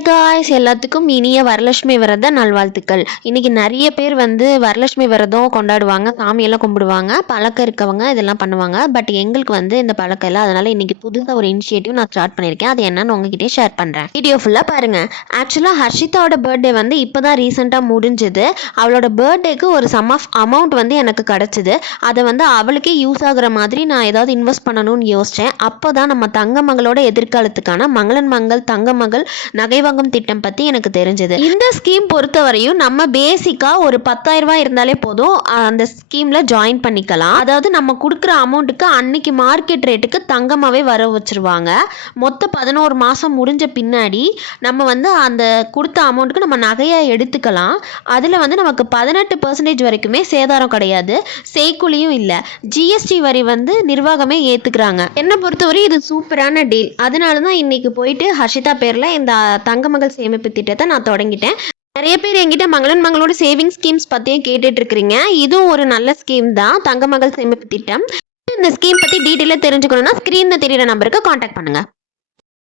Hi guys, எல்லாத்துக்கும் இனிய வரலட்சுமி விரத நல்வாழ்த்துக்கள். இன்னைக்கு நிறைய பேர் வரலட்சுமி விரதம் கொண்டாடுவாங்க, சாமியெல்லாம் கும்பிடுவாங்க, பழக்கம் இருக்கவங்க இதெல்லாம் பண்ணுவாங்க. பட் எங்களுக்கு இந்த பழக்கம் இல்லை. அதனால இன்னைக்கு புதுசாக ஒரு இனிஷியேட்டிவ் நான் ஸ்டார்ட் பண்ணியிருக்கேன். அது என்னன்னு உங்ககிட்டே ஷேர் பண்ணுறேன். வீடியோ ஃபுல்லாக பாருங்க. ஆக்சுவலாக ஹர்ஷிதாவோட பர்த்டே இப்போ தான் ரீசெண்டாக முடிஞ்சுது. அவளோட பர்த்டேக்கு ஒரு சம் ஆஃப் அமௌண்ட் எனக்கு கிடச்சிது. அதை அவளுக்கே யூஸ் ஆகுற மாதிரி நான் ஏதாவது இன்வெஸ்ட் பண்ணணும்னு யோசித்தேன். அப்போ தான் நம்ம தங்க மகளோட எதிர்காலத்துக்கான மங்களன் மங்கள் தங்க மகள் நகை வாங்கும் திட்டம் பற்றி எனக்கு தெரிஞ்சது. இந்த ஸ்கீம் பொறுத்தவரையும் நம்ம பேசிக்காக ஒரு 10,000 ரூபாய் இருந்தாலே போதும், அந்த ஸ்கீமில் ஜாயின் பண்ணிக்கலாம். அதாவது நம்ம கொடுக்குற அமௌண்ட்டுக்கு அன்னைக்கு மார்க்கெட் ரேட்டுக்கு தங்கமாகவே வர வச்சுருவாங்க. மொத்தம் 11 மாதம் முடிஞ்ச பின்னாடி நம்ம அந்த கொடுத்த அமௌண்ட்டுக்கு நம்ம நகையை எடுத்துக்கலாம். அதில் நமக்கு 18% வரைக்குமே சேதாரம் கிடையாது, செய்கூலியும் இல்லை. ஜிஎஸ்டி வரி நிர்வாகமே ஏற்றுக்கிறாங்க. என்னை பொறுத்தவரை இது சூப்பரான டீல். அதனால தான் இன்னைக்கு போயிட்டு ஹர்ஷிதா பேரில் இந்த தங்க மகள் சேமிப்பு திட்டத்தை நான் தொடங்கிட்டேன். நிறைய பேர் என்கிட்ட மங்களன் மங்களோட சேவிங் ஸ்கீம்ஸ் பற்றியும் கேட்டுட்டு இருக்கிறீங்க. இதுவும் ஒரு நல்ல ஸ்கீம் தான், தங்க மகள் சேமிப்பு திட்டம். இந்த ஸ்கீம் பற்றி டீட்டெயிலாக தெரிஞ்சுக்கணும்னா ஸ்க்ரீனில் தெரியிற நம்பருக்கு காண்டாக்ட் பண்ணுங்கள்.